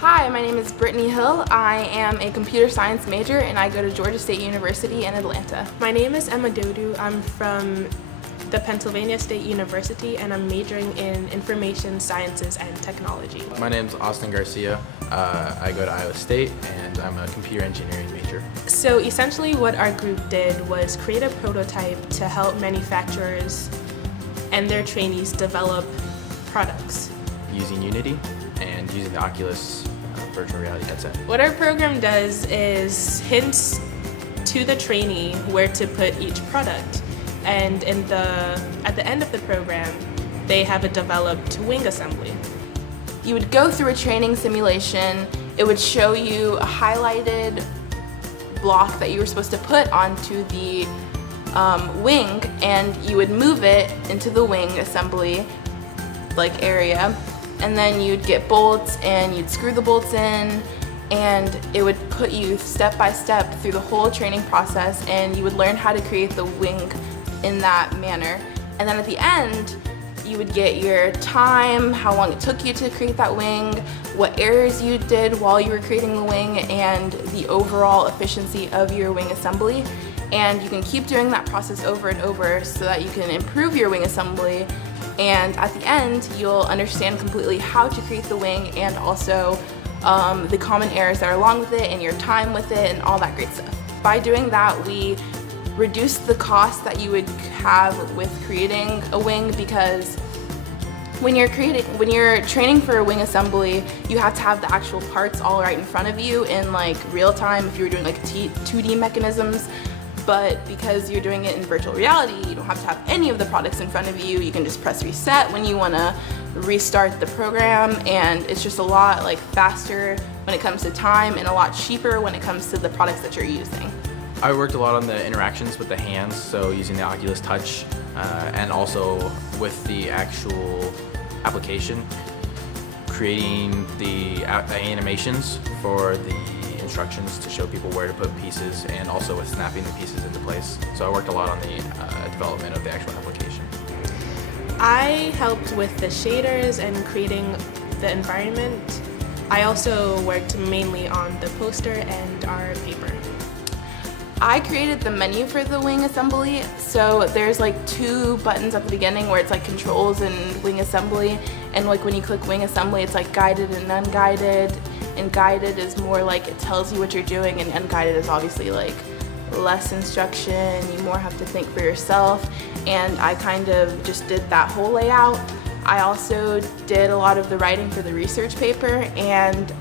Hi, my name is Brittany Hill. I am a computer science major and I go to Georgia State University in Atlanta. My name is Emma Dodu. I'm from the Pennsylvania State University and I'm majoring in information sciences and technology. My name is Austin Garcia. I go to Iowa State and I'm a computer engineering major. So essentially what our group did was create a prototype to help manufacturers and their trainees develop products. Using Unity and using the Oculus virtual reality headset. What our program does is hints to the trainee where to put each product. And at the end of the program, they have a developed wing assembly. You would go through a training simulation. It would show you a highlighted block that you were supposed to put onto the wing, and you would move it into the wing assembly area, and then you'd get bolts and you'd screw the bolts in, and it would put you step by step through the whole training process, and you would learn how to create the wing in that manner. And then at the end, you would get your time, how long it took you to create that wing, what errors you did while you were creating the wing, and the overall efficiency of your wing assembly. And you can keep doing that process over and over so that you can improve your wing assembly. And at the end, you'll understand completely how to create the wing and also the common errors that are along with it and your time with it and all that great stuff. By doing that, we reduce the cost that you would have with creating a wing, because when you're training for a wing assembly, you have to have the actual parts all right in front of you in real time if you were doing 2D mechanisms. But because you're doing it in virtual reality, you don't have to have any of the products in front of you. You can just press reset when you want to restart the program, and it's just a lot faster when it comes to time and a lot cheaper when it comes to the products that you're using. I worked a lot on the interactions with the hands, so using the Oculus Touch and also with the actual application, creating the animations for the instructions to show people where to put pieces, and also with snapping the pieces into place. So I worked a lot on the development of the actual application. I helped with the shaders and creating the environment. I also worked mainly on the poster and our paper. I created the menu for the wing assembly. So there's 2 buttons at the beginning where it's controls and wing assembly, and when you click wing assembly, it's guided and unguided. And guided is more it tells you what you're doing, and unguided is obviously less instruction. You more have to think for yourself, and I kind of just did that whole layout. I also did a lot of the writing for the research paper, and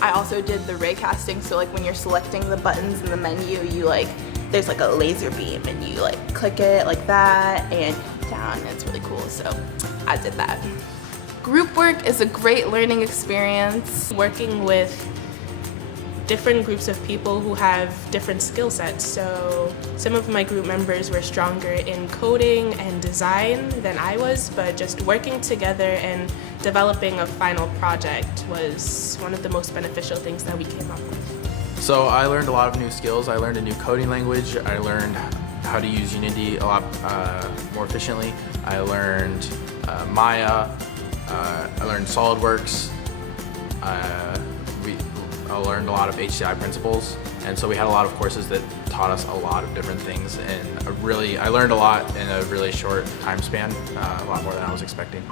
I also did the ray casting. So when you're selecting the buttons in the menu, you there's a laser beam, and you click it like that and down, and it's really cool. So I did that. Group work is a great learning experience. Working with different groups of people who have different skill sets. So some of my group members were stronger in coding and design than I was, but just working together and developing a final project was one of the most beneficial things that we came up with. So I learned a lot of new skills. I learned a new coding language. I learned how to use Unity a lot more efficiently. I learned Maya. I learned SolidWorks. I learned a lot of HCI principles, and so we had a lot of courses that taught us a lot of different things, and I learned a lot in a really short time span, a lot more than I was expecting.